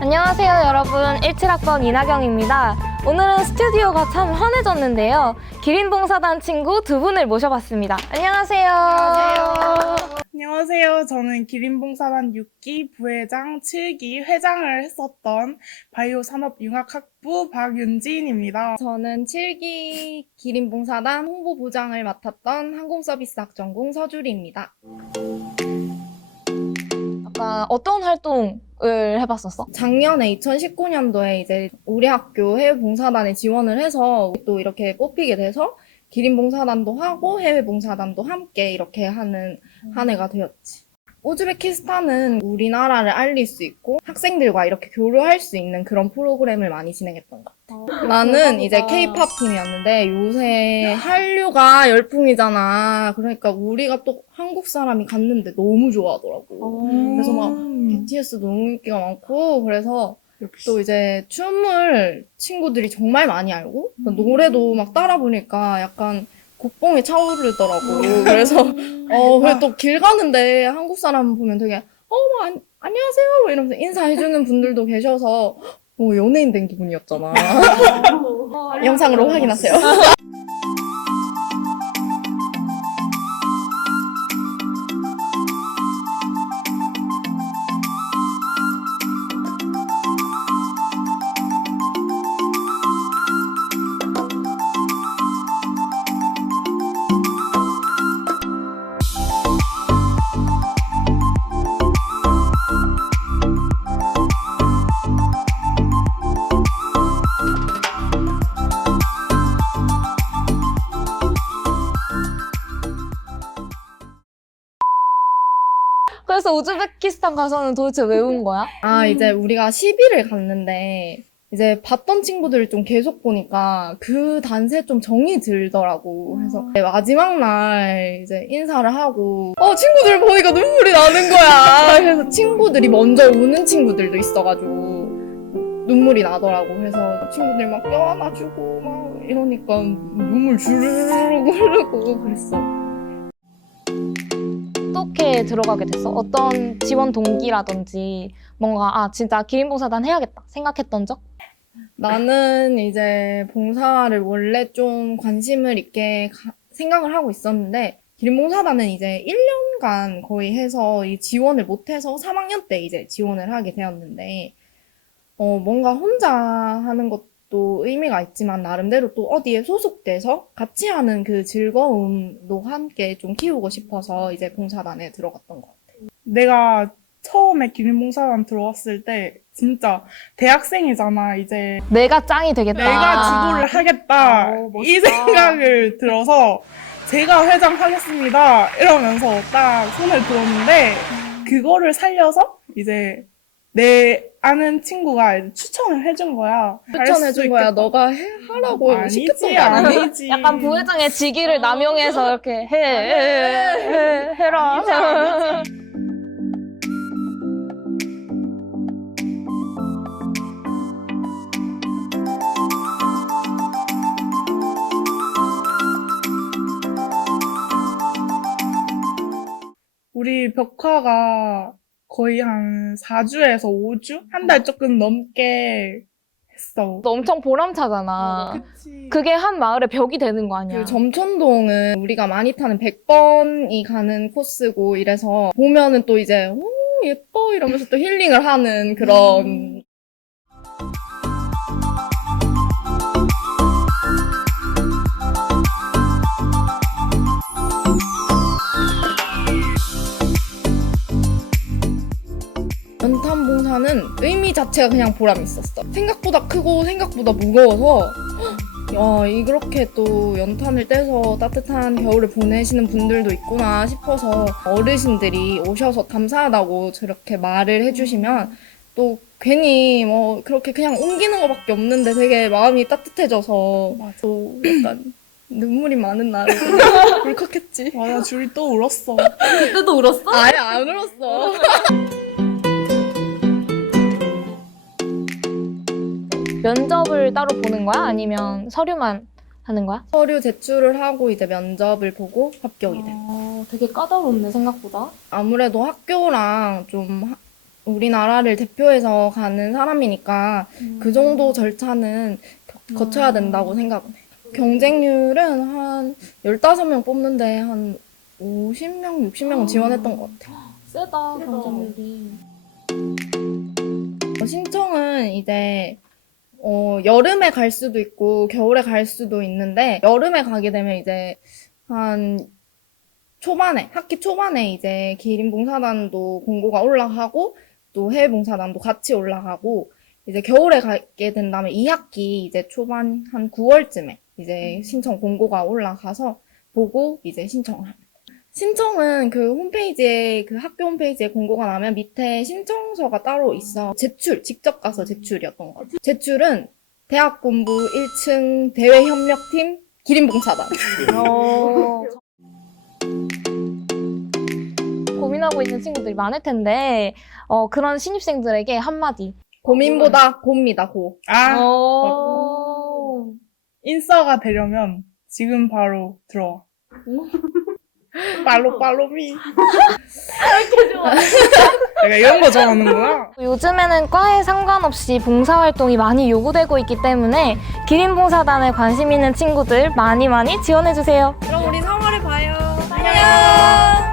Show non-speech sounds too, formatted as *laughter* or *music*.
안녕하세요 여러분 17학번 이나경입니다 오늘은 스튜디오가 참 환해졌는데요 기린봉사단 친구 두 분을 모셔봤습니다 안녕하세요 안녕하세요. 저는 기린봉사단 6기 부회장 7기 회장을 했었던 바이오산업융합학부 박윤지인입니다. 저는 7기 기린봉사단 홍보부장을 맡았던 항공서비스학 전공 서주리입니다. 아까 어떤 활동을 해봤었어? 작년에 2019년도에 이제 우리 학교 해외 봉사단에 지원을 해서 또 이렇게 뽑히게 돼서 기린 봉사단도 하고 해외 봉사단도 함께 이렇게 하는 한 해가 되었지. 우즈베키스탄은 우리나라를 알릴 수 있고 학생들과 이렇게 교류할 수 있는 그런 프로그램을 많이 진행했던 것 같아. 나는 이제 K-팝 팀이었는데 요새 한류가 열풍이잖아. 그러니까 우리가 또 한국 사람이 갔는데 너무 좋아하더라고. 그래서 막 BTS 너무 인기가 많고 그래서 또 이제 춤을 친구들이 정말 많이 알고 또 노래도 막 따라 부니까 약간 국뽕이 차오르더라고. 그래서 어, 그래 또길 가는데 한국 사람 보면 되게 어, 뭐, 안, 안녕하세요 뭐 이러면서 인사해주는 분들도 계셔서 어, 연예인 된 기분이었잖아. *laughs* 영상으로 확인하세요. *laughs* 그래서 우즈베키스탄 가서는 도대체 왜 온 거야? 아, 이제 우리가 10일을 갔는데, 이제 봤던 친구들을 좀 계속 보니까 그 단세 좀 정이 들더라고. 그래서 마지막 날 이제 인사를 하고, 어, 친구들 보니까 눈물이 나는 거야. 그래서 친구들이 먼저 우는 친구들도 있어가지고, 눈물이 나더라고. 그래서 친구들 막 껴안아주고, 막 이러니까 눈물 주르륵 흐르고 그랬어. 어떻게 들어가게 됐어? 어떤 지원 동기라든지 뭔가 아 진짜 기린봉사단 해야겠다 생각했던 적? 나는 이제 봉사를 원래 좀 관심을 있게 가- 생각을 하고 있었는데 기린봉사단은 이제 1년간 거의 해서 이 지원을 못해서 3학년 때 이제 지원을 하게 되었는데 어 뭔가 혼자 하는 것 도 의미가 있지만 나름대로 또 어디에 소속돼서 같이 하는 그 즐거움도 함께 좀 키우고 싶어서 이제 봉사단에 들어갔던 것 같아. 내가 처음에 기린봉사단 들어왔을 때 진짜 대학생이잖아. 이제 내가 짱이 되겠다 내가 주도를 하겠다. 오, 멋있다. 이 생각을 들어서 제가 회장 하겠습니다. 이러면서 딱 손을 들었는데 그거를 살려서 이제 내 아는 친구가 추천을 해준 거야. 추천해준 거야. 너가 해, 하라고 아니지, 시켰던 거 아니야? 아니지. 약간 부회장의 직위를 남용해서 이렇게 해, 해, 해 해라 아니지, 아니지. 우리 벽화가 거의 한 4주에서 5주? 한 달 조금 넘게 했어. 너 엄청 보람차잖아 그치. 그게 한 마을의 벽이 되는 거 아니야 그 점촌동은 우리가 많이 타는 100번이 가는 코스고 이래서 보면은 또 이제 오 예뻐 이러면서 또 힐링을 하는 그런 봉사는 의미 자체가 그냥 보람 있었어. 생각보다 크고 생각보다 무거워서 헉, 야 이렇게 또 연탄을 떼서 따뜻한 겨울을 보내시는 분들도 있구나 싶어서 어르신들이 오셔서 감사하다고 저렇게 말을 해주시면 또 괜히 뭐 그렇게 그냥 옮기는 것밖에 없는데 되게 마음이 따뜻해져서 맞아. 또 약간 눈물이 많은 날을 *laughs* 울컥했지. 맞아, 줄이 또 울었어. 그때도 울었어? 아예 안 울었어. *laughs* 면접을 따로 보는 거야? 아니면 서류만 하는 거야? 서류 제출을 하고 이제 면접을 보고 합격이 돼. 어, 되게 까다롭네 생각보다 아무래도 학교랑 좀 하- 우리나라를 대표해서 가는 사람이니까 그 정도 절차는 거- 거쳐야 된다고 생각은 해. 경쟁률은 한 15명 뽑는데 한 50명, 60명은 지원했던 것 같아. 세다 경쟁률이. 어, 신청은 이제 어, 여름에 갈 수도 있고 겨울에 갈 수도 있는데 여름에 가게 되면 이제 한 초반에 학기 초반에 이제 기린 봉사단도 공고가 올라가고 또 해외 봉사단도 같이 올라가고 이제 겨울에 가게 된다면 2학기 이제 초반 한 9월쯤에 이제 신청 공고가 올라가서 보고 이제 신청을 합니다. 신청은 그 홈페이지에 그 학교 홈페이지에 공고가 나면 밑에 신청서가 따로 있어. 제출, 직접 가서 제출이었던 것 같아. 제출은 대학 본부 1층 대외 협력팀 기린봉사단. 어... 고민하고 있는 친구들이 많을 텐데 어, 그런 신입생들에게 한마디. 고민보다 고입니다, 고. 아, 어... 인싸가 되려면 지금 바로 들어와. 팔로 팔로미. 내가 이런 거 좋아하는구나. 요즘에는 과에 상관없이 봉사활동이 많이 요구되고 있기 때문에 기린봉사단에 관심 있는 친구들 많이 많이 지원해주세요. 그럼 우리 3월에 봐요. 안녕!